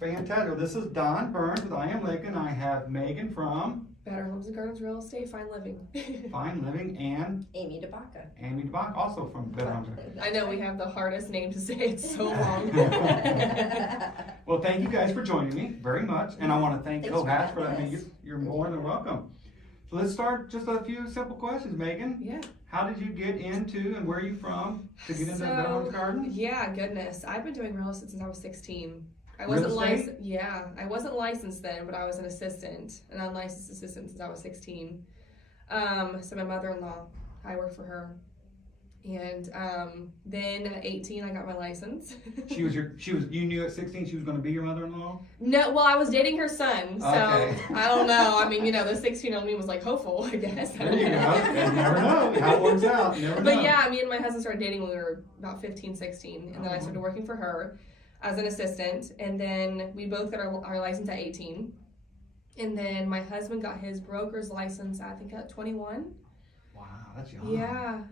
Fantastic. Well, this is Don Burns with I Am Lakeland. I have Meghan from Better Homes and Gardens Real Estate, Fine Living. Fine Living and Aimee DeBaca. Aimee DeBaca, also from Better Homes. I know we have the hardest name to say, it's so long. Well, thank you guys for joining me very much. And I want to thank Thanks for Cohash for having letting me. us. You're more than welcome. So let's start just a few simple questions, Meghan. Yeah. How did you get into and where are you from to get into Better Homes Gardens? Yeah, goodness. I've been doing real estate since I was 16. I Real wasn't estate? licensed. Yeah, I wasn't licensed then, but I was an unlicensed assistant since I was 16. So my mother-in-law, I worked for her, and then at 18 I got my license. You knew at 16 she was going to be your mother-in-law? No, well, I was dating her son, so Okay. I don't know. I mean, the 16-year-old me was like hopeful, I guess. There you go. You never know how it works out. You never know. But yeah, me and my husband started dating when we were about 15, 16, and then I started working for her as an assistant, and then we both got our license at 18, and then my husband got his broker's license, I think, at 21. Wow, that's young.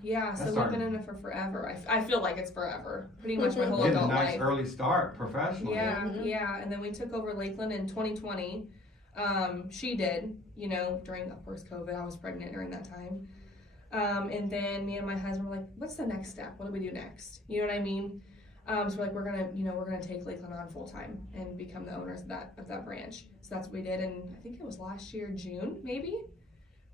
Yeah, so That's we've been in it for forever. I feel like it's forever, pretty much my whole You had a adult nice life. early start professionally. Yeah, and then we took over Lakeland in 2020. She did, during, of course, COVID. I was pregnant during that time. And then me and my husband were like, what's the next step? What do we do next? You know what I mean? So we're like, we're gonna take Lakeland on full time and become the owners of that branch. So that's what we did, and I think it was last year, June, maybe.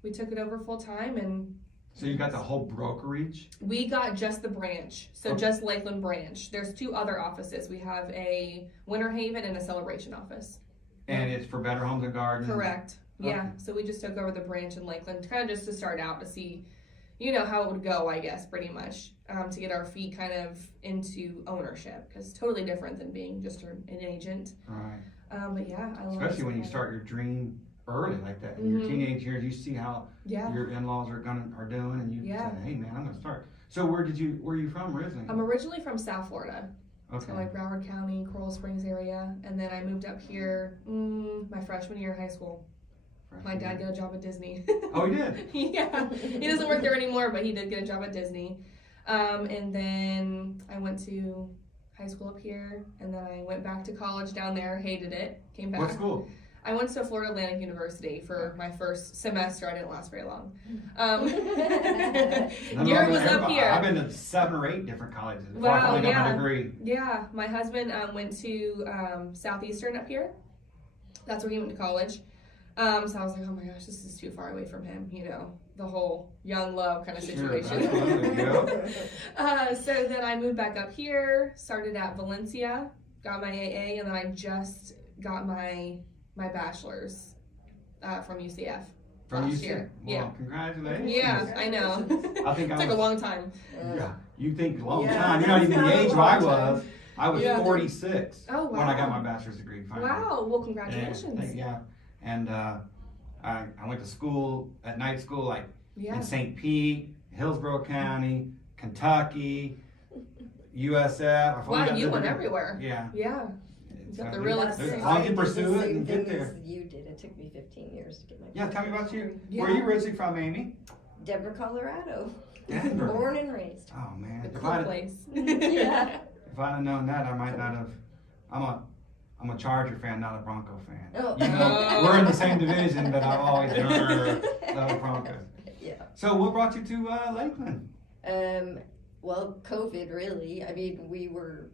We took it over full time, and So you got the whole brokerage? we got just the branch, so just Lakeland branch. There's 2 other offices. We have a Winter Haven and a Celebration office. And it's for Better Homes and Gardens? Correct. Okay. Yeah. So we just took over the branch in Lakeland, kind of just to start out to see, how it would go, I guess, pretty much, to get our feet kind of into ownership, because it's totally different than being just an agent. Right. But yeah, I love it. Especially when you start your dream early like that. In your teenage years, you see how your in-laws are doing, and you say, hey man, I'm gonna start. So where are you from originally? I'm originally from South Florida. Okay. So like Broward County, Coral Springs area, and then I moved up here my freshman year of high school. My dad got a job at Disney. Oh, he did? Yeah. He doesn't work there anymore, but he did get a job at Disney. And then I went to high school up here, and then I went back to college down there, hated it, came back. What school? I went to Florida Atlantic University for my first semester. I didn't last very long. Gary was up here. I've been to 7 or 8 different colleges before I Wow, finally got my yeah. degree. Yeah, my husband went to Southeastern up here. That's where he went to college. So I was like, oh my gosh, this is too far away from him, the whole young love kind of situation. So then I moved back up here, started at Valencia, got my AA, and then I just got my bachelor's from UCF. From last UCF? year. Well, Yeah. Congratulations. Yeah, I know. I think it took a long time. Yeah, you think a long Yeah, time. You're not even the that's age not a I long was. I was 46 Oh, when I got wow. my bachelor's degree. Finally. Wow, well, congratulations. And I went to school, at night school, Yeah. in St. Pete, Hillsborough County, Kentucky, USF. Wow, you went everywhere. Yeah. Yeah. So, got the real as experience. long as you I did pursue the it same and get thing there. as you did. It took me 15 years to get my Yeah, tell me about you. Yeah. Where are you originally from, Aimee? Denver, Colorado. Denver. Born and raised. Oh man, The if cool I'd place. Yeah. have known that, I might not have. I'm a Charger fan, not a Bronco fan. Oh. Oh. We're in the same division, but I've always been a Broncos. Yeah. So what brought you to Lakeland? Well, COVID really. I mean, we were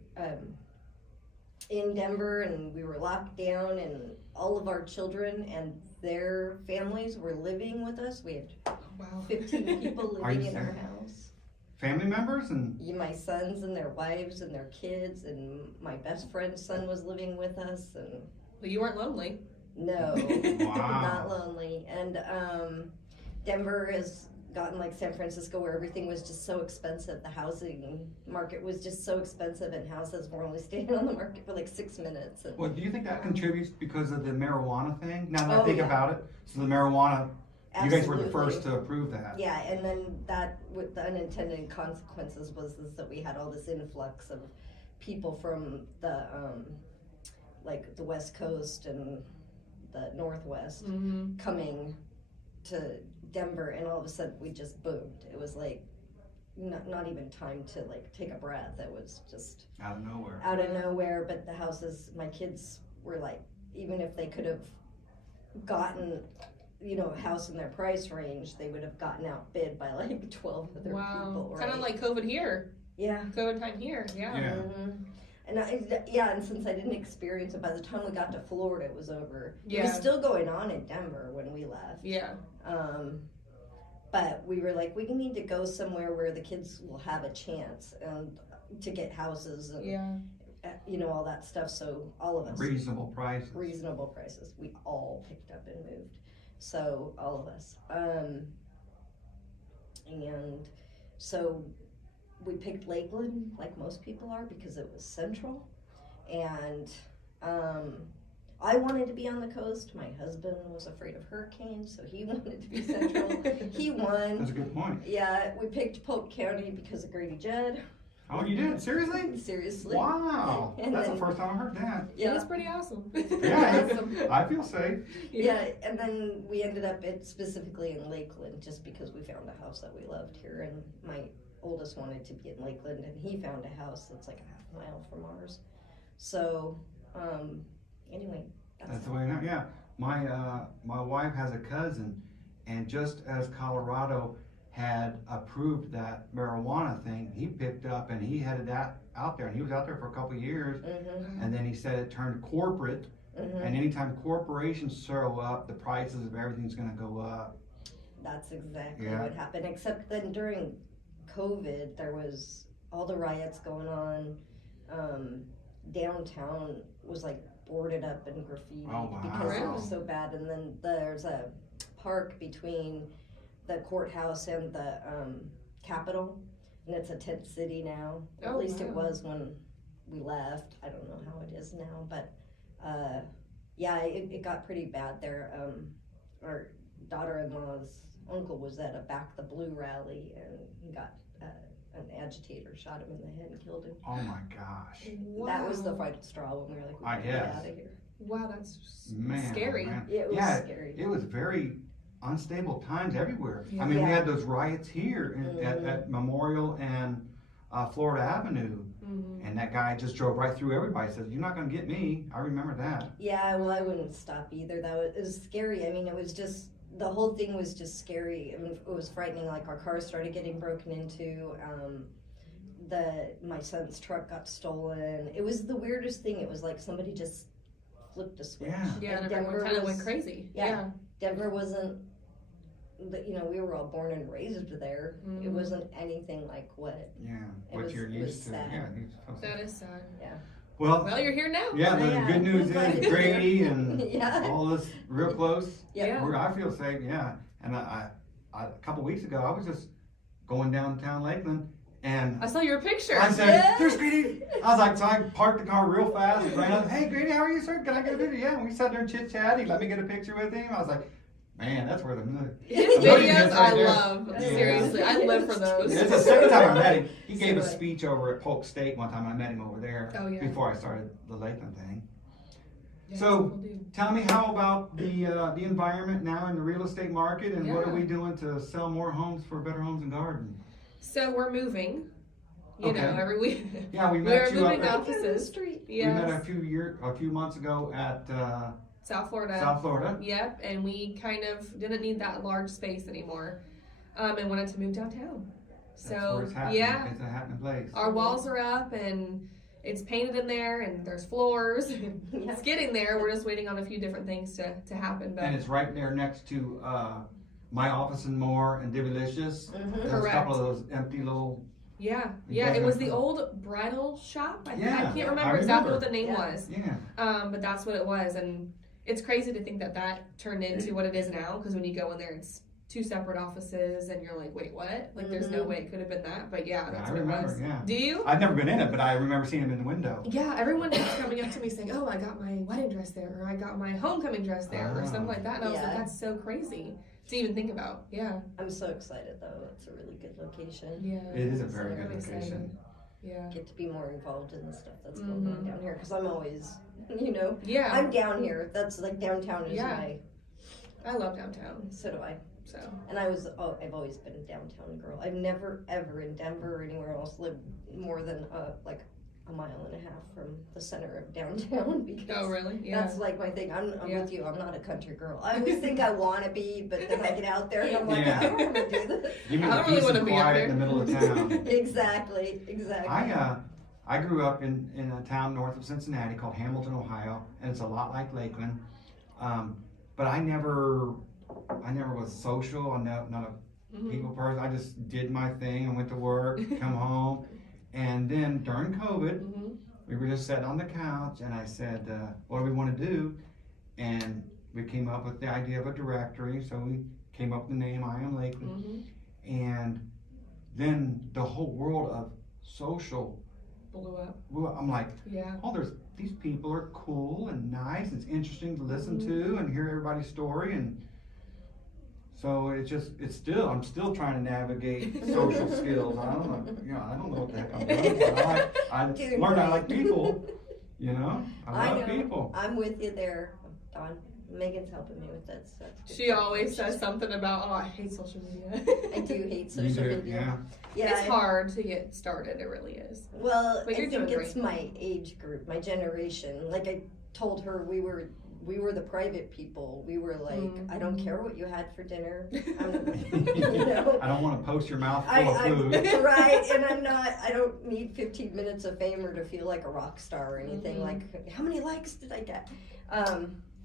in Denver and we were locked down, and all of our children and their families were living with us. We had Wow. 15 people Are you living in our serious? house. Family members and My sons and their wives and their kids, and my best friend's son was living with us, and But you weren't lonely. no, Wow. not lonely. And Denver has gotten like San Francisco, where everything was just so expensive. The housing market was just so expensive, and houses were only staying on the market for like 6 minutes. And well, do you think that contributes because of the marijuana thing? Now that I Oh, think yeah. about it, so the marijuana, you guys were the Absolutely. first to approve that. Yeah, and then that, with the unintended consequences, was that we had all this influx of people from the like the West Coast and the Northwest coming to Denver, and all of a sudden we just boomed. It was like not even time to like take a breath. It was just Out of nowhere. out of nowhere. But the houses, my kids were like, even if they could have gotten, a house in their price range, they would have gotten outbid by like 12 other people. Right? Kind of like COVID here. Yeah. COVID time here. Yeah. Mm-hmm. And since I didn't experience it, by the time we got to Florida, it was over. Yeah. It was still going on in Denver when we left. Yeah. But we were like, we need to go somewhere where the kids will have a chance and to get houses and all that stuff. So all of us reasonable prices. We all picked up and moved. So all of us. And so we picked Lakeland, like most people are, because it was central. And I wanted to be on the coast. My husband was afraid of hurricanes, so he wanted to be central. He won. That's a good point. Yeah, we picked Polk County because of Grady Judd. Oh, you did? Seriously? Seriously. Wow. That's the first time I heard that. Yeah, it's pretty awesome. Yeah, I feel safe. Yeah, and then we ended up specifically in Lakeland just because we found a house that we loved here, and my oldest wanted to be in Lakeland, and he found a house that's like a half mile from ours. So, anyway, that's the way now. Yeah, my wife has a cousin, and just as Colorado had approved that marijuana thing, he picked up and he headed that out there, and he was out there for a couple of years, and then he said it turned corporate, and anytime corporations show up, the prices of everything's going to go up. That's exactly what happened, except then during COVID, there was all the riots going on. Downtown was like boarded up and graffitied because it was so bad. And then there's a park between the courthouse and the Capitol, and it's a tent city now. At least it was when we left. I don't know how it is now, but it got pretty bad there. Our daughter-in-law's uncle was at a Back the Blue rally, and he got an agitator shot him in the head and killed him. Oh my gosh. Wow. That was the final straw when we were like, we gotta get out of here. Wow, that's scary. Man. It was scary. It was very unstable times everywhere. I mean, we had those riots here at Memorial and Florida Avenue, and that guy just drove right through everybody. Said, "You're not going to get me." I remember that. Yeah, well, I wouldn't stop either. It was scary. I mean, it was just, the whole thing was just scary. I mean, it was frightening. Like, our cars started getting broken into. My son's truck got stolen. It was the weirdest thing. It was like somebody just flipped a switch. Yeah, and everyone kind of went crazy. Yeah. Denver wasn't, we were all born and raised there. It wasn't anything like what you're used to. Sad. Yeah, that is sad. Yeah. Well, you're here now. Yeah, the good news is Grady and all this real close. Yeah. I feel safe. Yeah, and I a couple weeks ago I was just going downtown Lakeland. And I saw your picture. I said, "There's Grady." I was like, so I parked the car real fast and ran up. "Hey, Grady, how are you, sir? Can I get a picture?" Yeah, and we sat there and chit chat. He let me get a picture with him. I was like, man, that's where his videos I love. Seriously, I live for those. It's the second time I met him. He gave a speech over at Polk State one time. I met him over there before I started the Lakeland thing. Yeah, so tell me, how about the environment now in the real estate market, and what are we doing to sell more homes for Better Homes and Garden? So we're moving, you know, every week. Yeah, we met you moving offices. Yes. We met a few months ago at South Florida. South Florida. Yep, and we kind of didn't need that large space anymore, and wanted to move downtown. That's where it's happening. It's a happening place. Our walls are up and it's painted in there, and there's floors. It's getting there. We're just waiting on a few different things to happen. But and it's right there next to My Office and More and Divilicious. There's Correct. a couple of those empty little. Yeah. It was the old bridal shop. I can't remember exactly what the name was. Yeah. But that's what it was, and it's crazy to think that turned into what it is now. Because when you go in there, it's two separate offices, and you're like, wait, what? Like, there's no way it could have been that. But that's what it was. Yeah. Do you? I've never been in it, but I remember seeing him in the window. Yeah, everyone keeps coming up to me saying, "Oh, I got my wedding dress there," or "I got my homecoming dress there," or something like that. And I was like, that's so crazy to even think about. Yeah. I'm so excited though. It's a really good location. Yeah. It is a very good location. Yeah. Get to be more involved in the stuff that's going on down here, because I'm always, Yeah. I'm down here. That's like downtown is my. I love downtown. So do I. So. And I've always been a downtown girl. I've never ever in Denver or anywhere else lived more than like a mile and a half from the center of downtown because Oh, really? Yeah. that's like my thing. I'm Yeah. with you. I'm not a country girl. I always think I want to be, but then I get out there and I'm like, Yeah. I don't want to do this. Give me I the don't really peace wanna and be up quiet there. in the middle of town. Exactly. I grew up in a town north of Cincinnati called Hamilton, Ohio, and it's a lot like Lakeland. But I never was social. I'm not a people person. I just did my thing and went to work, come home. And then during COVID, we were just sitting on the couch and I said, what do we want to do? And we came up with the idea of a directory. So we came up with the name I Am Lakeland. And then the whole world of social Blew up. well, I'm like, Yeah. oh, these people are cool and nice. It's interesting to listen to and hear everybody's story, and so I'm still trying to navigate social skills. I don't know what the heck I'm doing, but I learned I like people. I love people. I'm with you there, Dawn. Megan's helping me with that stuff. She always says something about, I hate social media. I do hate You social do, media. It's hard to get started, it really is. Well, But I you're think doing it's great. my age group, my generation. Like I told her, we were the private people. We were like, I don't care what you had for dinner. I don't want to post your mouth full of food. Right, and I don't need 15 minutes of fame or to feel like a rock star or anything. Like, how many likes did I get?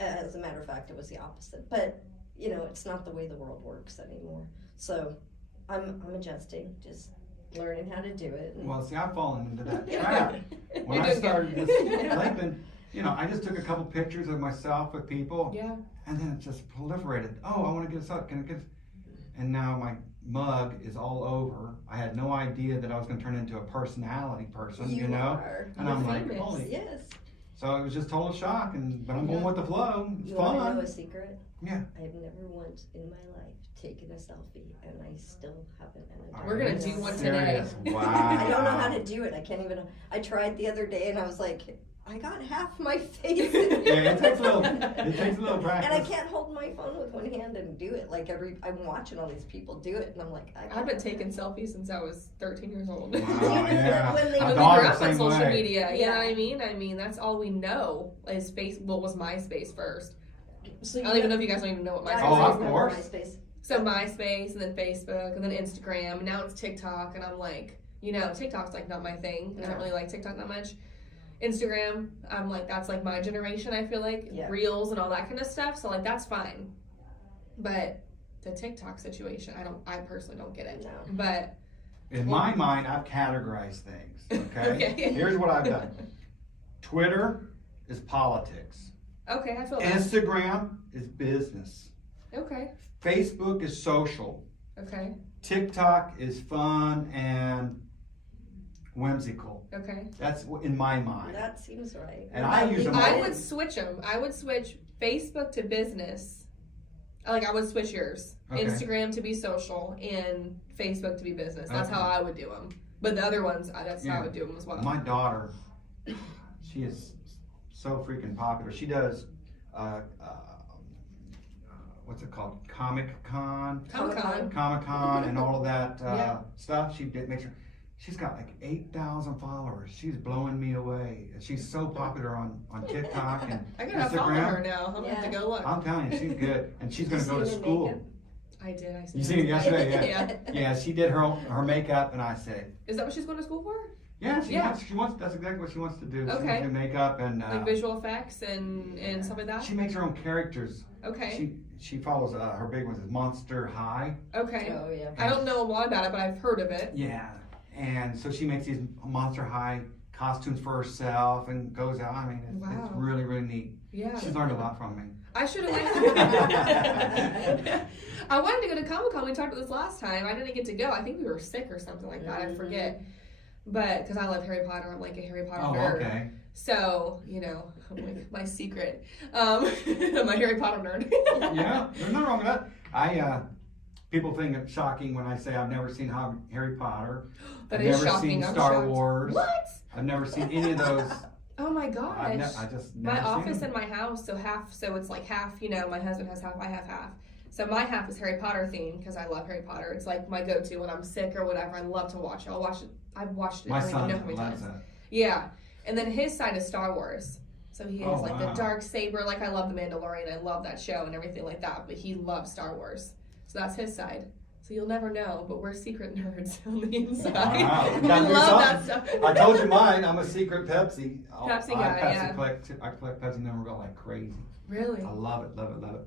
As a matter of fact, it was the opposite. But, it's not the way the world works anymore. So I'm adjusting, just learning how to do it. Well, see, I've fallen into that trap. When You're I doing started this Lakeland, I just took a couple pictures of myself with people. Yeah. And then it just proliferated. Oh, I want to get this up. Can I get this? And now my mug is all over. I had no idea that I was going to turn into a personality person, You are. And You're I'm like, famous. holy. Yes. So it was just total shock, but I'm going with the flow. It's You want to fun. know a secret? Yeah. I've never once in my life taken a selfie, and I still haven't. And I We're don't gonna know do one how. today. Serious? Wow. I don't know how to do it. I can't even. I tried the other day, and I was like, I got half my face. Yeah, it takes a little practice. And I can't hold my phone with one hand and do it. Like I'm watching all these people do it, and I'm like, I've been taking selfies since I was 13 years old. Wow, yeah. When they- My We daughter grew the up on same social way. media, you Yeah. know what I mean? I mean, that's all we know is was MySpace first. So I don't even know if you guys don't even know what Yeah, MySpace Oh, I is. of remember course. MySpace. So MySpace, and then Facebook, and then Instagram, and now it's TikTok, and I'm like, TikTok's like not my thing. I don't really like TikTok that much. Instagram, I'm like, that's like my generation, I feel like. Yeah. Reels and all that kind of stuff, so like that's fine. But the TikTok situation, I personally don't get it. No. But In my mind, I've categorized things. Okay. Okay. Here's what I've done. Twitter is politics. okay, I feel that. Instagram is business. Okay. Facebook is social. Okay. TikTok is fun and whimsical. Okay. That's in my mind. That seems right. And I use them I all. would switch them. I would switch Facebook to business. Like I would switch yours. Okay. Instagram to be social and Facebook to be business. That's Okay. how I would do them. But the other ones, that's how I would do them as well. My daughter, she is so freaking popular. She does, what's it called? Comic-Con and all of that Yeah. stuff. She's got like 8,000 followers. She's blowing me away. She's so popular on TikTok and I gotta follow her now. I'm gonna have to go look. I'm telling you, she's good. And she's gonna You go to seen her school. makeup? I did. I You seen it yesterday? Yeah. Yeah. Yeah, she did her makeup, and I said, Is that what she's going to school for? yeah, Yeah. she wants. That's exactly what she wants to do. She Okay. wants to do makeup and Like visual effects and stuff like that? she makes her own characters. Okay. She follows her big ones is Monster High. Okay. Oh yeah. I don't know a lot about it, but I've heard of it. Yeah, and so she makes these Monster High costumes for herself and goes out. I mean, it's Wow. really really neat. Yeah. She's learned a lot from me. I should have went. I wanted to go to Comic-Con. We talked about this last time. I didn't get to go. I think we were sick or something like that. I forget. But because I love Harry Potter, I'm like a Harry Potter Oh, nerd. okay. So, I'm like my secret. I'm a Harry Potter nerd. Yeah, there's nothing wrong with that. People think it's shocking when I say I've never seen Harry Potter. That I've is never shocking. seen I'm Star shocked. Wars. What? I've never seen any of those. Oh my gosh. I just never My seen office them. and my house, so it's like half, my husband has half, I have half. So my half is Harry Potter themed because I love Harry Potter. It's like my go-to when I'm sick or whatever. I love to watch it. I've watched it. My I don't even son know how many loves times. that. Yeah. And then his side is Star Wars. So he has like the wow. dark saber. Like I love The Mandalorian. I love that show and everything like that. But he loves Star Wars. So that's his side. So you'll never know, but we're secret nerds on the inside. Wow. We Gotta do love that something. stuff. I told you mine. I'm a secret Pepsi. Pepsi guy, yeah. I collect Pepsi memorabilia like crazy. Really? I love it, love it, love it.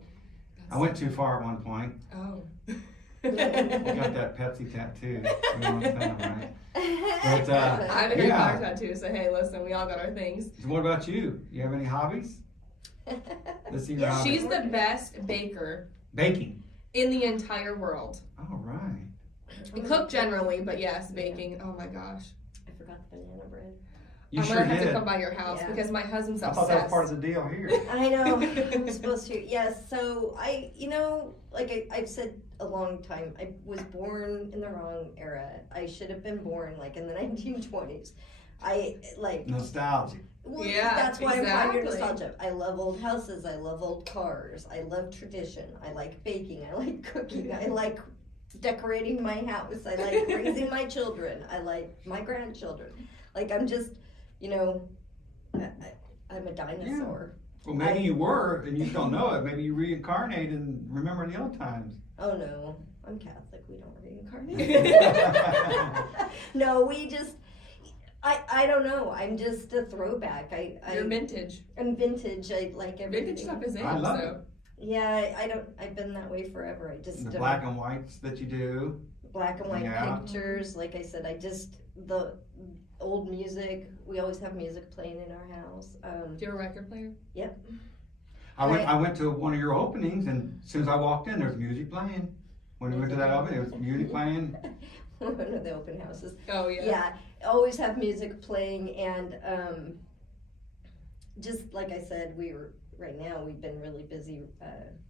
I went too far at one point. Oh. I got that Pepsi tattoo. You know what I'm saying, right? But, I have a Harry yeah. Potter tattoo, so hey, listen, we all got our things. So what about you? You have any hobbies? Let's see your hobbies. She's the best baker Baking. in the entire world. All right. I cook generally, but yes, baking. Oh my gosh. I forgot the banana bread. You I'm sure gonna have did. to come by your house Yeah. because my husband's I obsessed. thought that was part of the deal here. I know. I'm supposed to. Yes. So I've said a long time. I was born in the wrong era. I should have been born like in the 1920s. Nostalgia. Well, Yeah, that's why I'm fond of exactly. nostalgia. I love old houses. I love old cars. I love tradition. I like baking. I like cooking. I like decorating my house. I like raising my children. I like my grandchildren. Like I'm just, I'm a dinosaur. Well, maybe you were, and you don't know it. Maybe you reincarnate and remember the old times. Oh no, I'm Catholic. We don't reincarnate. No, we just. I don't know. I'm just a throwback. You're vintage. I'm vintage. I like everything. Vintage stuff is in. I love so. Yeah, I don't. I've been that way forever. I just The don't. black and whites that you do. Black and white Yeah. pictures. Like I said, the old music. We always have music playing in our house. Do you have a record player? Yep. I went to one of your openings, and as soon as I walked in, there was music playing. When we went to that opening, there was music playing. One of the open houses. Oh yeah. Yeah, always have music playing, and just like I said, right now we've been really busy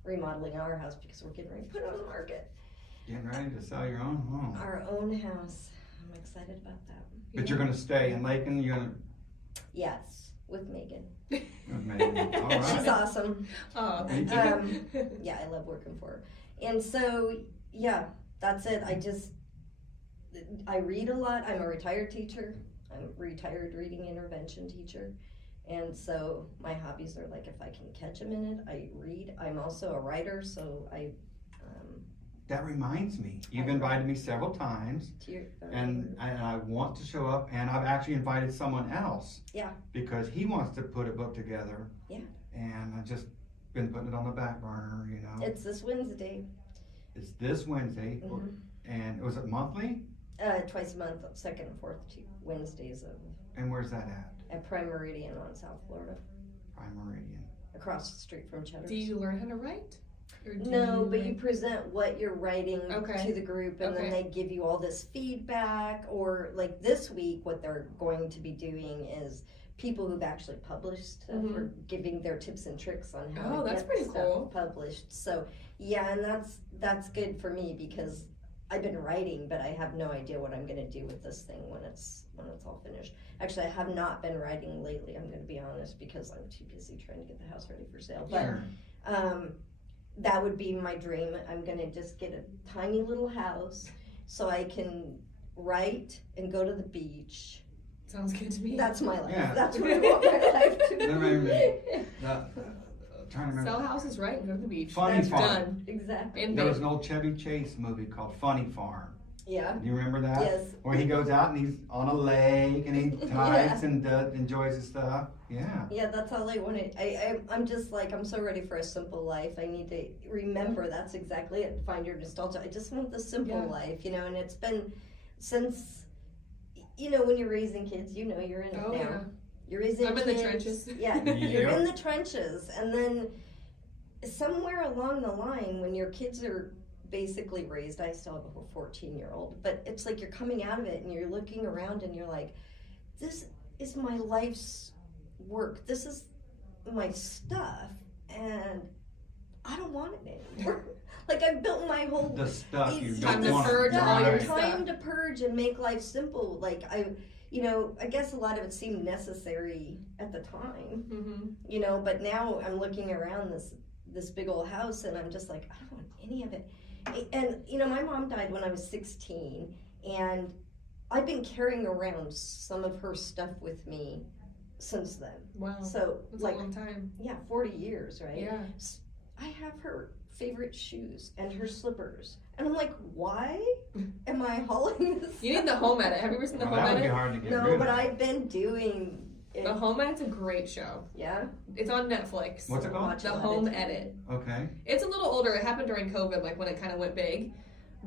remodeling our house because we're getting ready to put it on the market. Getting ready to sell your own home. Our own house. I'm excited about that. But you're going to stay in Lakeland? You're going Yes, with Megan. to... All right. She's awesome. Oh, Thank thank you. you. Yeah, I love working for her. And so, yeah, that's it. I read a lot. I'm a retired teacher. I'm a retired reading intervention teacher. And so my hobbies are like if I can catch a minute, I read. I'm also a writer, so That reminds me. You've invited me several times, and I want to show up, and I've actually invited someone else. Yeah. Because he wants to put a book together. Yeah. And I've just been putting it on the back burner, It's this Wednesday. It's this Wednesday, Mhm. and was it monthly? Twice a month, second and fourth Wednesdays And where's that at? Prime Meridian on South Florida, Prime Meridian. across the street from Cheddar's. Do you learn how to write? Or do No, but you present what you're writing Okay. to the group, and then Okay. they give you all this feedback. Or like this week, what they're going to be doing is people who've actually published stuff Mhm. are giving their tips and tricks on how Oh, to that's get pretty stuff cool. published. So yeah, and that's good for me because I've been writing, but I have no idea what I'm going to do with this thing when it's all finished. Actually, I have not been writing lately. I'm going to be honest because I'm too busy trying to get the house ready for sale. But Sure. that would be my dream. I'm gonna just get a tiny little house so I can write and go to the beach. Sounds good to me. That's my life. Yeah. That's what I want my life to Never be. Trying to remember. Sell houses right and go to the beach. Funny That's Farm. done. Exactly. And There was an old Chevy Chase movie called Funny Farm. Yeah. Do you remember that? Yes. Where he goes out and he's on a lake and he hikes and enjoys his stuff. Yeah. Yeah, that's all I wanted. I'm just like, I'm so ready for a simple life. I need to remember that's exactly it. Find your nostalgia. I just want the simple Yeah. life, and it's been since, when you're raising kids, you're in it Oh, now. yeah. You're raising I'm in kids. the trenches. Yeah, you're Yep. in the trenches. And then somewhere along the line, when your kids are basically raised, I still have a 14-year-old, but it's like you're coming out of it and you're looking around and you're like, this is my life's work. This is my stuff. And I don't want it anymore. Like I've built my whole The stuff you it's don't time to want purge all your right. stuff. time to purge and make life simple. Like I guess a lot of it seemed necessary at the time, Mm-hmm. but now I'm looking around this big old house and I'm just like, I don't want any of it. And my mom died when I was 16, and I've been carrying around some of her stuff with me since then. Wow. So That's like a long time. 40 years, right? Yeah. I have her favorite shoes and her slippers. And I'm like, why am I hauling this? You need the home edit. Have you ever seen the Well, home that would be edit? hard to get No, rid but of. I've been doing it. The home edit's a great show. Yeah? It's on Netflix. What's it called? Watch The it. Home Edit. Okay. It's a little older. It happened during COVID, like when it kind of went big.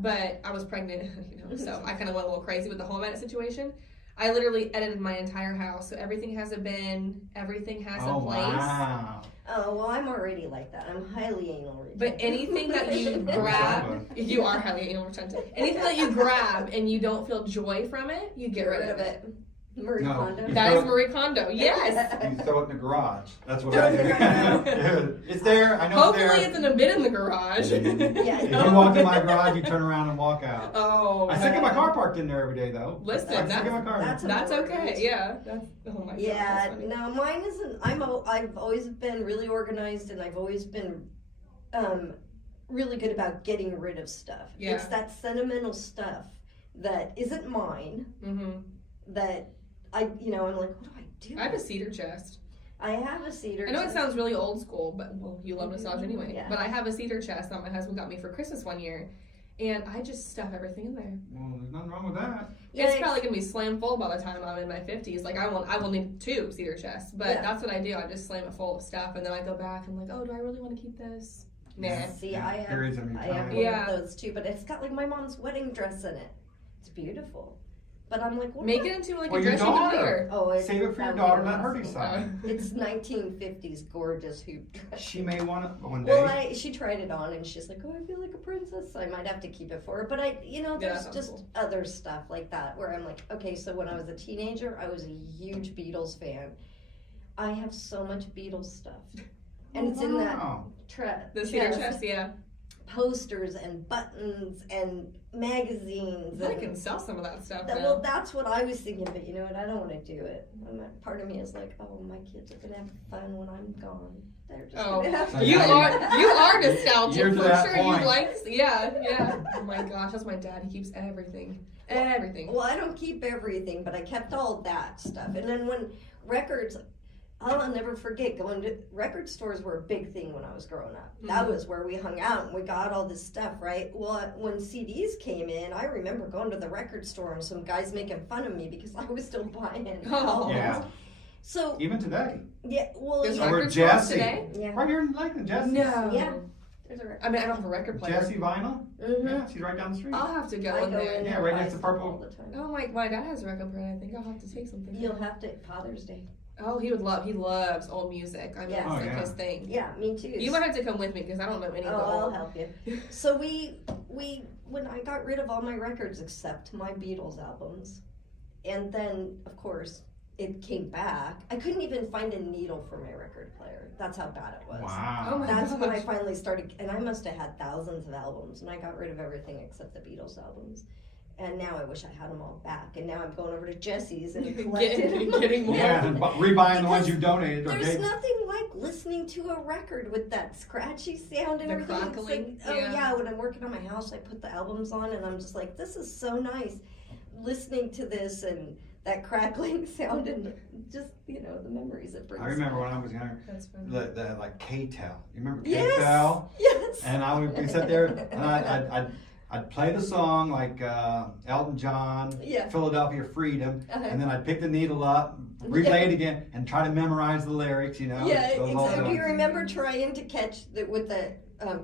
But I was pregnant, so I kind of went a little crazy with the home edit situation. I literally edited my entire house, so everything has a bin, everything has a place. Wow. Oh, well, I'm already like that. I'm highly anal retentive. But anything that you grab, you are highly anal retentive. Anything that you grab and you don't feel joy from it, you get rid of it. Marie No. Kondo. That is Marie Kondo. Yes. You throw it in the garage. That's what Throw I it in the do. It's there. I know Hopefully it's it's in a bin in the garage. there. Yeah. If you walk in my garage, you turn around and walk out. Oh. I still get my car parked in there every day, though. Listen, I still get my car. That's okay. Yeah. That's, oh my God. Yeah, that's funny. no, mine isn't. I've always been really organized, and I've always been really good about getting rid of stuff. Yeah. It's that sentimental stuff that isn't mine Mm-hmm. that I'm like, what do I do? I have a cedar chest. I have a cedar. I know it chest. sounds really old school, but well, you love nostalgia anyway. Yeah. But I have a cedar chest that my husband got me for Christmas one year, and I just stuff everything in there. Well, there's nothing wrong with that. Yeah, It's probably gonna be slam full by the time I'm in my 50s. Like I will need 2 cedar chests, but Yeah. that's what I do. I just slam it full of stuff, and then I go back and like, oh, do I really want to keep this? Nah. Yeah. See, Yeah, I have periods of your I have time. one Yeah. of those too, but it's got like my mom's wedding dress in it. It's beautiful. But I'm like, what Make am I- it into like Well, a your dress you can daughter. wear. Oh, Save it for your that would be daughter. Let her awesome. decide. It's 1950s gorgeous hoop dress. She may want it one day. Well, she tried it on and she's like, oh, I feel like a princess. So I might have to keep it for her. But that there's sounds just cool. other stuff like that where I'm like, okay, so when I was a teenager, I was a huge Beatles fan. I have so much Beatles stuff. And it's in that Wow. The cedar chest, yeah. posters and buttons and magazines. I And can sell some of that stuff that, now. well, that's what I was thinking, but you know what? I don't want to do it. And that part of me is like, oh, my kids are gonna have fun when I'm gone. They're just Oh, gonna have you fun. are nostalgic You're to for that sure. point. You like, yeah. Oh my gosh, that's my dad. He keeps everything. Well, I don't keep everything, but I kept all that stuff. And then when records, I'll never forget going to record stores were a big thing when I was growing up. That Mhm. was where we hung out and we got all this stuff, right? Well, when CDs came in, I remember going to the record store and some guys making fun of me because I was still buying Oh. albums. Yeah. So Even today. yeah, well, There's yeah, Or record stores Jesse. today? yeah. Right here in Lakeland, Jesse. No. Yeah. There's a record. I mean, I don't have a record player. Jesse Vinyl. Mm-hmm. Yeah, she's right down the street. I'll have to go I in go there. in Yeah, and right buy next to stuff Purple. all the time. Oh my dad has a record player. I think I'll have to take something. You'll have to Father's Day. Oh, he loves old music. I mean, Yeah. it's Oh, like yeah. his thing. Yeah, me too. You might have to come with me because I don't know any of the I'll old. help you. So we when I got rid of all my records except my Beatles albums, and then of course it came back. I couldn't even find a needle for my record player. That's how bad it was. Wow. Oh my That's when I gosh. finally started, and I must have had thousands of albums, and I got rid of everything except the Beatles albums. And now I wish I had them all back. And now I'm going over to Jesse's and collecting them. Getting more. Yeah, and rebuying the ones Because you donated or There's gave. nothing like listening to a record with that scratchy sound and The everything. It's crackling, like, yeah. oh yeah, when I'm working on my house, I put the albums on and I'm just like, this is so nice listening to this and that crackling sound and just, the memories it brings. I remember when I was younger, That's funny. the like K-Tel. You remember Yes. K-Tel? Yes. And I would sit there and I'd play the song like Elton John, Yeah. Philadelphia Freedom, Uh-huh. and then I'd pick the needle up, replay it again, and try to memorize the lyrics. Yeah, Those all exactly. Do you done. remember trying to catch with the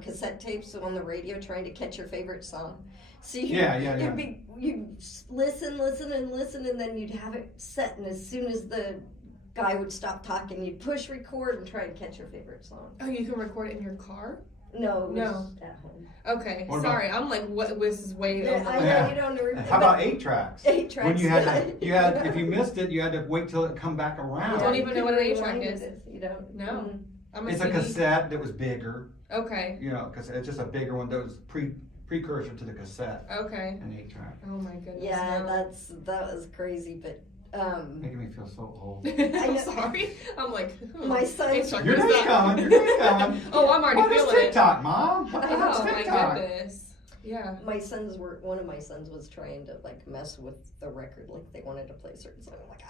cassette tapes on the radio, trying to catch your favorite song? So Yeah. you'd listen, and then you'd have it set, and as soon as the guy would stop talking, you'd push record and try and catch your favorite song. Oh, you can record it in your car? No, it was No. at home. Okay, What sorry. I'm like, what? This is way Yeah, over. I know Yeah. you don't remember. How about 8 tracks? 8 tracks? When you had if you missed it, you had to wait till it come back around. Don't even know what an 8-track rewind is. it, You don't. No. Mm. I'm a It's a CD. cassette that was bigger. Okay. Because it's just a bigger one that was precursor to the cassette, Okay. an 8-track. Oh my goodness. Yeah, no. that was crazy, but Making me feel so old. I'm sorry. I'm like, my son. H-track, Your what is day's that? coming. Your day's coming. Oh, I'm already What is feeling it. TikTok, Mom? What's Oh my TikTok? goodness. Yeah. One of my sons was trying to like mess with the record, like they wanted to play a certain song. I'm like,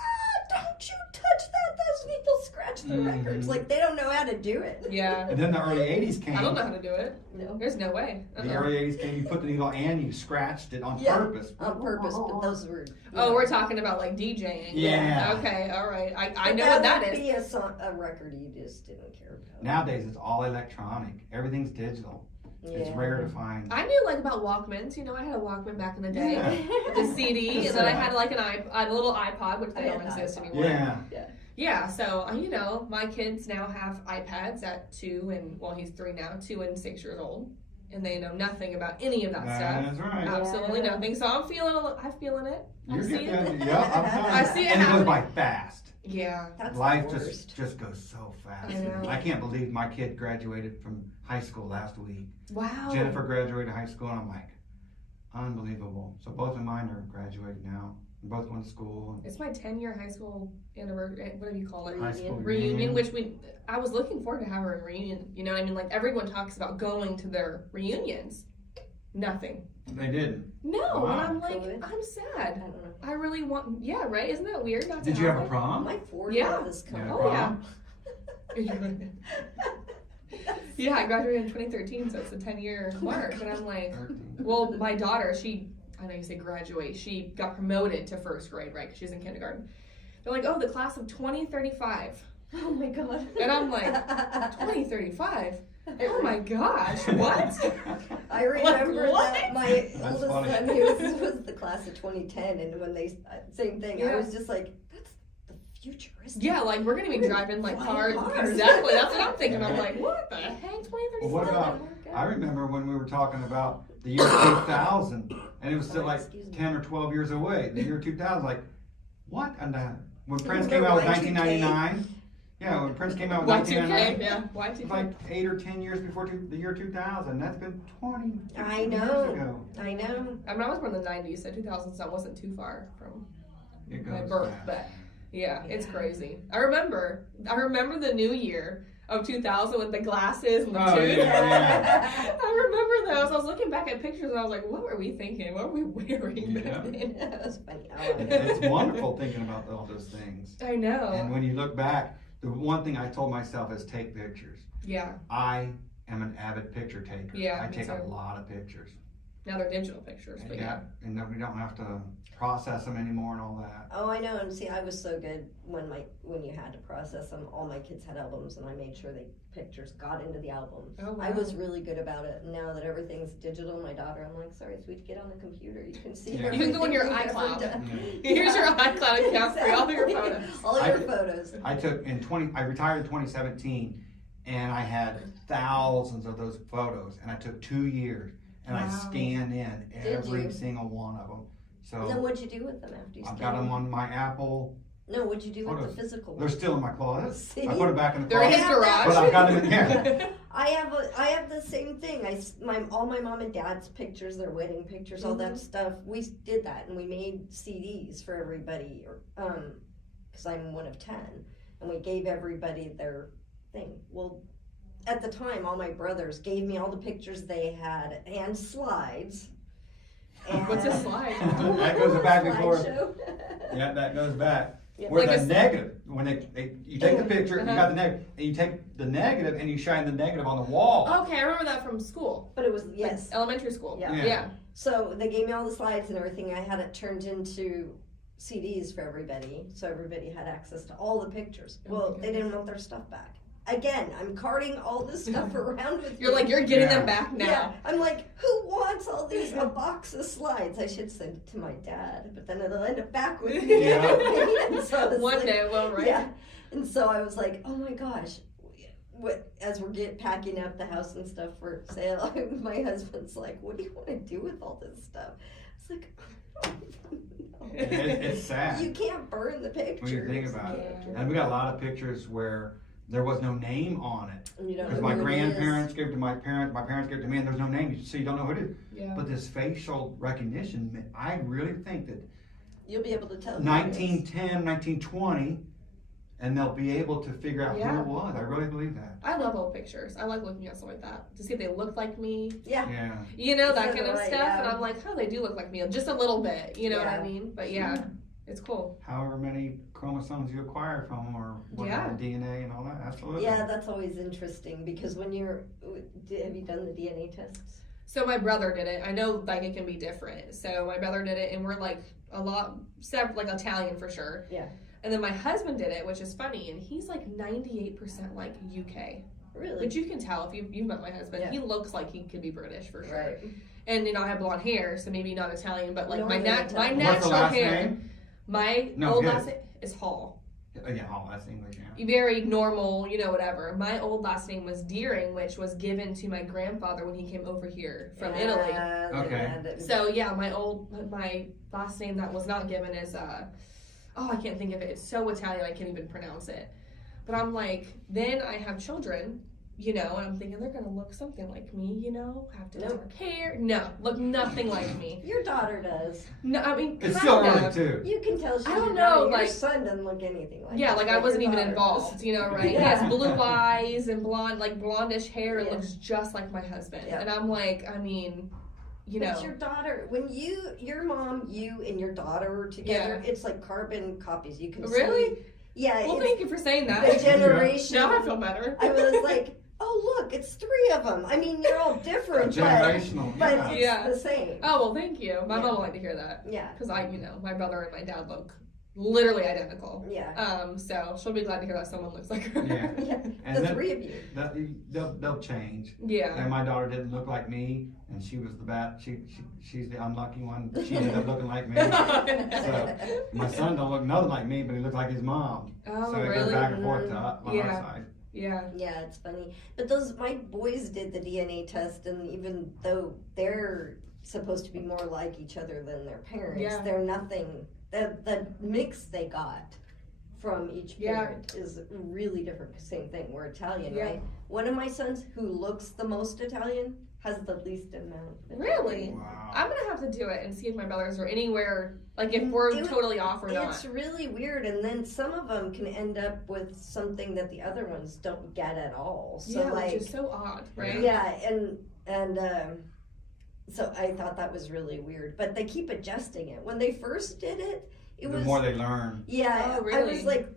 don't you touch that! Those people scratch the records. Like they don't know how to do it. Yeah. And then the early 80s came. I don't know how to do it. No. There's no way. The early 80s came, you put the needle and you scratched it on purpose. On purpose, but those were... Oh, we're talking about like DJing. Yeah. Okay, all right. I know what that is. That would be a record you just didn't care about. Nowadays, it's all electronic. Everything's digital. It's rare to find. I knew like about Walkmans. You know, I had a Walkman back in the day. Yeah. The CD, and then I had like a little iPod, which they don't exist anymore. Yeah. Yeah, so, you know, my kids now have iPads at 2 and, well, he's 3 now, 2 and 6 years old. And they know nothing about any of that stuff. That's right. Absolutely nothing. So I'm feeling it. You're I see it. Yeah, I see it and it happening. goes by fast. Yeah. That's Life the worst. just goes so fast. I know. I can't believe my kid graduated from high school last week. Wow. Jennifer graduated high school, and I'm like, unbelievable. So both of mine are graduated now. We're both going to school. It's my 10-year high school anniversary, whatever you call it. High school Reunion, which I was looking forward to having a reunion. You know what I mean? Like everyone talks about going to their reunions. Nothing. They didn't. No, Wow. and I'm like, COVID? I'm sad. I don't know. I really want, yeah, right? Isn't that weird not to Did you have a it? prom? My 40th Yeah. is coming. Yeah, Oh, yeah. prom? Yeah, I graduated in 2013, so it's a 10-year mark. And I'm like, well, my daughter, I know you say graduate, she got promoted to first grade, right? Because she's in kindergarten. They're like, oh, the class of 2035. Oh my god. And I'm like, 2035? Oh my gosh, what? I remember what? that my That's oldest funny. son, he was the class of 2010, and when they, same thing, I Yeah. was just like, that's the futuristic. Yeah, like we're gonna be driving like Flying cars. cars. Exactly, that's what I'm thinking. I'm like, what the heck, 2035? Well, what about, I remember when we were talking about the year 2000, and it was still like Excuse me. 10 or 12 years away. The year 2000, like, what? And when Prince Remember came out with Y2K? 1999, yeah, when Prince came out with Y2K, 1999, yeah, it's Y2K. like 8 or 10 years before the year 2000. That's been 20 I years know. ago. I know. I mean, I was born in the 90s, so 2000 so I wasn't too far from It my goes birth, fast. but yeah, it's crazy. I remember the new year of 2000 with the glasses and the Oh, tooth. yeah. I remember those. I was looking back at pictures and I was like, what were we thinking? What were we wearing Yeah. back then? That was funny. It's wonderful thinking about all those things. I know. And when you look back, the one thing I told myself is take pictures. Yeah. I am an avid picture taker. Yeah, I me take a too. lot of pictures. Now they're digital pictures, but yeah. And then we don't have to process them anymore and all that. Oh, I know. And see, I was so good when you had to process them. All my kids had albums, and I made sure the pictures got into the albums. Oh, wow. I was really good about it. And now that everything's digital, my daughter, I'm like, sorry, sweetie, get on the computer. You can see Yeah. You can go in your everything you've iCloud. ever done. Here's your iCloud account for all your photos. All your photos. I retired in 2017, and I had thousands of those photos, and I took 2 years, and I Wow. scanned in every you? single one of them. And then So what'd you do with them after you I've scanned got them on my Apple. No, what'd you do with Photos. the physical They're ones? still in my closet. See? I put them back in the They're in closet. his garage. But I've got them in here. I have the same thing. All my mom and dad's pictures, their wedding pictures, all that stuff. We did that, and we made CDs for everybody, because I'm one of 10, and we gave everybody their thing. Well, at the time, all my brothers gave me all the pictures they had and slides. And What's a slide? That goes back and forth. Slideshow. Yeah, that goes back. Yeah. Where Like the a- negative, when you take the picture, you got the negative, and you take the negative and you shine the negative on the wall. Okay, I remember that from school. But it was, yes. Like elementary school. Yeah. Yeah. So they gave me all the slides and everything. I had it turned into CDs for everybody, so everybody had access to all the pictures. Oh my Well, they goodness. didn't want their stuff back. Again, I'm carting all this stuff around with You're me. like, you're getting Yeah. them back now. Yeah, I'm like, who wants all these, a box of slides? I should send it to my dad, but then it'll end up back with me. Yeah. And so I was One like, day it will, right? Yeah, and so I was like, oh my gosh. As we're packing up the house and stuff for sale, my husband's like, what do you want to do with all this stuff? It's like, I don't even know. It's sad. You can't burn the pictures. When you think about it. And we got a lot of pictures where there was no name on it. And you don't Because know my who it grandparents gave it to my parents gave it to me, and there's no name, so you don't know who it is. Yeah. But this facial recognition, I really think that is. You'll be able to tell. who it is. 1910, 1920, and they'll be able to figure out Yeah. who it was. I really believe that. I love old pictures. I like looking at stuff like that to see if they look like me. Yeah. Yeah. You know, that So kind of do I, stuff. yeah. And I'm like, oh, they do look like me. Just a little bit. You know what I Yeah. mean? But yeah, it's cool. However many chromosomes you acquire from them, or whatever, DNA and all that. Absolutely. Yeah, that's always interesting because when you're, have you done the DNA tests? So my brother did it. I know like it can be different. So my brother did it, and we're like a lot, like Italian for sure. Yeah. And then my husband did it, which is funny, and he's like 98% like UK. Really? Which you can tell if you've met my husband. Yeah. He looks like he could be British for sure. Right. And I have blonde hair, so maybe not Italian, but like my Northern Italian. natural What's the last hair. name? My No, old good. last name is Hall. Yeah, oh, that's English. Yeah. Very normal, whatever. My old last name was Deering, which was given to my grandfather when he came over here from Italy. Okay. So yeah, my last name that was not given is I can't think of it. It's so Italian I can't even pronounce it. But I'm like, then I have children, and I'm thinking they're gonna look something like me, have to dark hair. No, look nothing like me. Your daughter does. No, I mean It's still kind early of. too. You can tell she's I don't your know, daughter. Your like- son doesn't look anything like Yeah, that, like I but wasn't your even daughter involved, does. right? He Yeah. has blue eyes and blondish hair and Yeah. looks just like my husband. Yeah. And I'm like, I mean, But your daughter, when your mom, you, and your daughter are together, it's like carbon copies. You can Really? see. Yeah. Well, it's thank you for saying the that. generation. Now I feel better. I was like, oh look, it's 3 of them. I mean, you're all different, Generational. but Yeah. it's Yeah. the same. Oh, well, thank you. My Yeah. mom would like to hear that. Yeah. Because my brother and my dad look literally identical. Yeah. So she'll be glad to hear that someone looks like her. Yeah. Yeah. And The then- 3 of you. They'll change. Yeah. And my daughter didn't look like me, and she was the bad. She's the unlucky one. She ended up looking like me. So my son don't look nothing like me, but he looked like his mom. Oh, So it goes really? back and forth to on Yeah. our side. Yeah. Yeah, it's funny. But my boys did the DNA test, and even though they're supposed to be more like each other than their parents, Yeah. they're nothing. The mix they got from each Yeah. parent is really different. Same thing. We're Italian, Yeah. right? One of my sons, who looks the most Italian, has the least amount. of Really? Wow. I'm gonna have to do it and see if my brothers are anywhere, like if we're totally off or not. It's really weird, and then some of them can end up with something that the other ones don't get at all. So Yeah, like, which is so odd, right? yeah, and so I thought that was really weird. But they keep adjusting it. When they first did it, The was more they learn. yeah. Oh, I really? was like,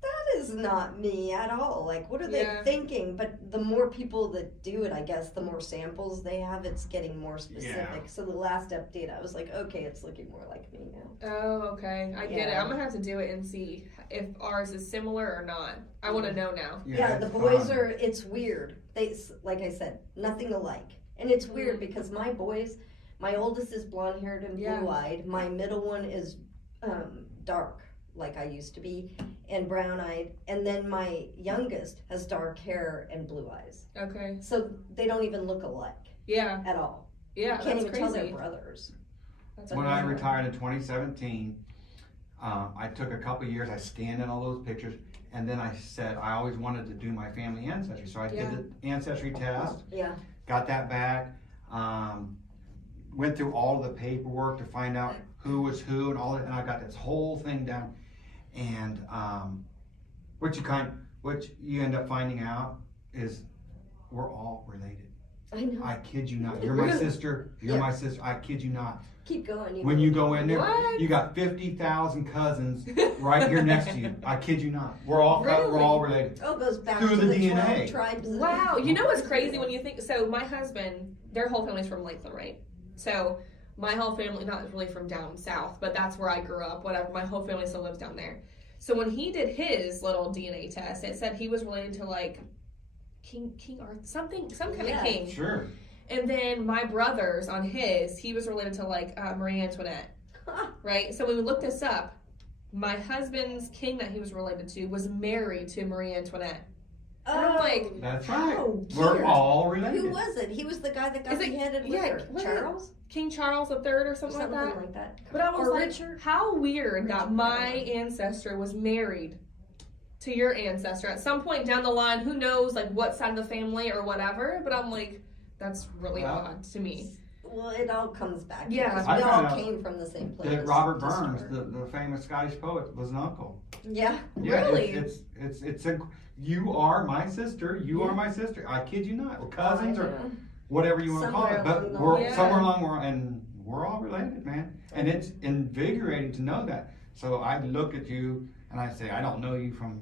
that is not me at all. Like, what are they Yeah. thinking? But the more people that do it, I guess, the more samples they have, it's getting more specific. Yeah. So the last update, I was like, okay, it's looking more like me now. Oh, okay. I get it. Yeah. I'm gonna have to do it and see if ours is similar or not. I want to know now. Yeah, the it's boys fun. it's weird. Like I said, nothing alike. And it's weird because my boys, my oldest is blonde haired and Yeah. blue eyed. My middle one is dark, like I used to be, and brown eyed. And then my youngest has dark hair and blue eyes. Okay. So they don't even look alike Yeah. at all. Yeah. You can't That's even tell they're crazy. brothers. That's When I amazing. retired in 2017, I took a couple years, I scanned in all those pictures, and then I said I always wanted to do my family ancestry. So I Yeah. did the ancestry test, Yeah. got that back, went through all of the paperwork to find out who was who and all that, and I got this whole thing down. And what you end up finding out is we're all related. I know. I kid you not. You're my Really? sister. You're Yeah. my sister. I kid you not. Keep going. When you go in there, What? you got 50,000 cousins right here next to you. I kid you not. We're all related. Oh, it goes back Through to the the DNA. 12 tribes. of- Wow, you know what's crazy when you think, so my husband, their whole family's from Lakeland, right? So my whole family, not really from down south, but that's where I grew up, whatever, my whole family still lives down there. So when he did his little DNA test, it said he was related to like King Arthur, some kind Yeah. of king. Sure. And then my brother's on his, he was related to like Marie Antoinette, right? So when we looked this up, my husband's king that he was related to was married to Marie Antoinette. And I'm like, That's right. oh, We're weird. all Who related. was it? He was the guy that got Is it- beheaded with yeah, her. what is it? Charles? King Charles III or Or something, something like that. like that. But I was Or like, Richard? how weird that Richard, my I don't know. ancestor was married to your ancestor at some point down the line. Who knows, like what side of the family or whatever. But I'm like, that's really Well, odd to me. Well, it all comes back. Yeah. Because I we found all out came from the same place. that Robert to Burns, start. the famous Scottish poet, was an uncle. Yeah. Yeah, Really? it's you are my sister. You are my sister. I kid you not. We're cousins or Yeah. whatever you want to call Somewhere it. But along the we're line. somewhere along and we're all related, man. And it's invigorating to know that. So I look at you and I say, I don't know you from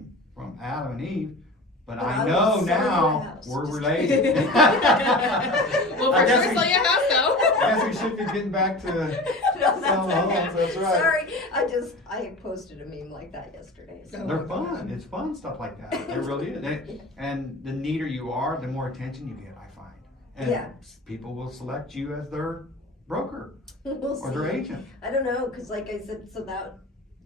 Adam and Eve, but But I I know will sell you a now house. we're Just related. Well, I for guess sure, we- sell your house though. I guess we should be getting back to. No, Sell homes, that's right. Sorry, I posted a meme like that yesterday. So. They're fun. It's fun stuff like that. It really is. And the neater you are, the more attention you get, I find. And Yeah. people will select you as their broker We'll or their see. agent. I don't know, because like I said, so that.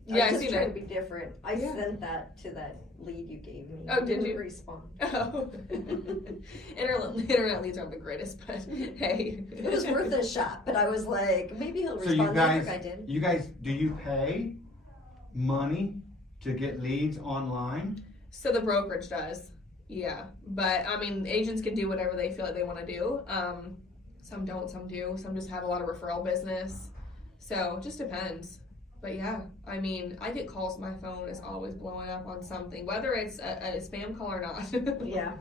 Yeah, I just seen trying it. to be different. I Yeah. sent that to that lead you gave me. Oh, did He you? didn't respond. Oh. Internet leads aren't the greatest, but hey. It was worth a shot, but I was like, maybe he'll So you respond guys, like I did. do you pay money to get leads online? So the brokerage does, yeah. But I mean, agents can do whatever they feel like they want to do. Some don't, some do. Some just have a lot of referral business. So it just depends. But yeah, I mean, I get calls. My phone is always blowing up on something, whether it's a spam call or not. Yeah.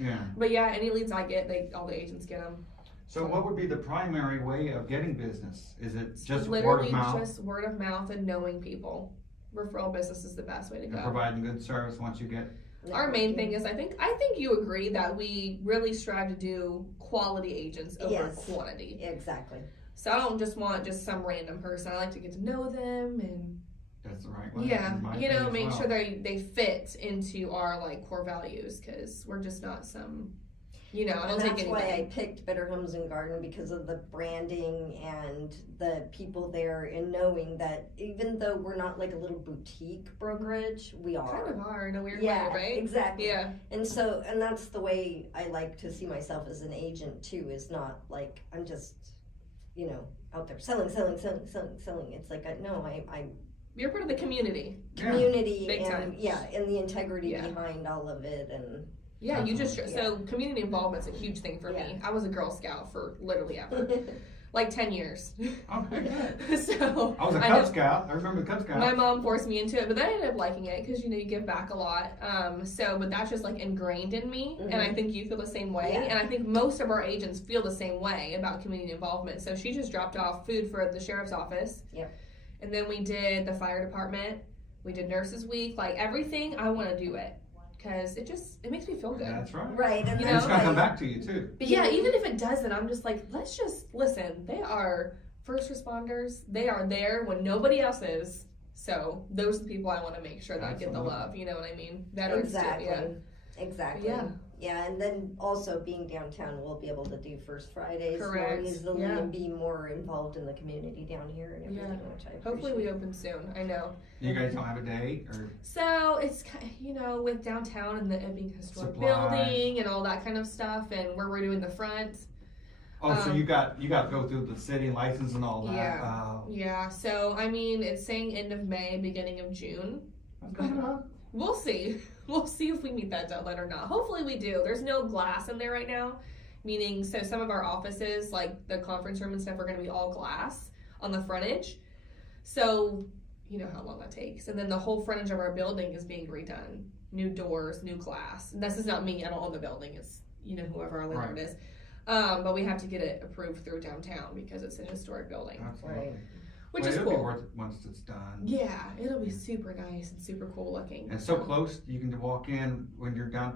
Yeah. But yeah, any leads I get, all the agents get them. So what would be the primary way of getting business? Is it just word Literally of mouth just word of mouth and knowing people. Referral business is the best way to and go. providing good service once you get? Our main thing is, I think you agree that we really strive to do quality agents over Yes. quantity. Exactly. So I don't just want just some random person. I like to get to know them and That's the right way. yeah, in my you know, opinion as make well. sure they fit into our like core values, because we're just not some, you know, I don't And take that's anybody. why I picked Better Homes and Garden, because of the branding and the people there, and knowing that even though we're not like a little boutique brokerage, we are. Kind of are in a weird Yeah, way, right? exactly. Yeah. And so, and that's the way I like to see myself as an agent too, is not like I'm just, you know, out there selling. It's like, I'm You're part of the community. Yeah. community Big and time. and the integrity Yeah. behind all of it. And Yeah, you just, Yeah. so community involvement's a huge thing for me. I was a Girl Scout for literally ever. Like 10 years. Okay, good. So I was a know- Cub Scout. I remember the Cub Scouts. My mom forced me into it, but then I ended up liking it because, you know, you give back a lot. But that's just like ingrained in me, and I think you feel the same way. Yeah. And I think most of our agents feel the same way about community involvement. So she just dropped off food for the sheriff's office. Yep. And then we did the fire department. We did Nurses Week. Like everything, I want to do it because it makes me feel good. That's right. right, and You And know, it's gonna come like, back to you too. But yeah, even if it doesn't, I'm just like, let's just listen. They are first responders. They are there when nobody else is. So those are the people I want to make sure that get the Absolutely. love. You know what I mean? Veterans exactly, too. Yeah. exactly. Yeah. Yeah, and then also being downtown, we'll be able to do First Fridays Correct. more easily Yeah. and be more involved in the community down here and everything, which I appreciate. Hopefully we open soon. I know. You guys don't have a date or So it's you know, with downtown and it being a historic Supplies. building and all that kind of stuff, and where we're doing the front. so you got to go through the city license and all that. Yeah. Yeah. So I mean, it's saying end of May, beginning of June. That's coming up. We'll see. We'll see if we meet that deadline or not. Hopefully we do. There's no glass in there right now, meaning so some of our offices, like the conference room and stuff, are going to be all glass on the frontage. So you know how long that takes. And then the whole frontage of our building is being redone. New doors, new glass. And this is not me. I don't own the building. It's, you know, whoever our landlord is. But we have to get it approved through downtown because it's an historic building, Absolutely. which Well, is it'll be cool. worth it once it's done. Yeah, it'll be super nice and super cool looking. And so close, you can walk in when you're down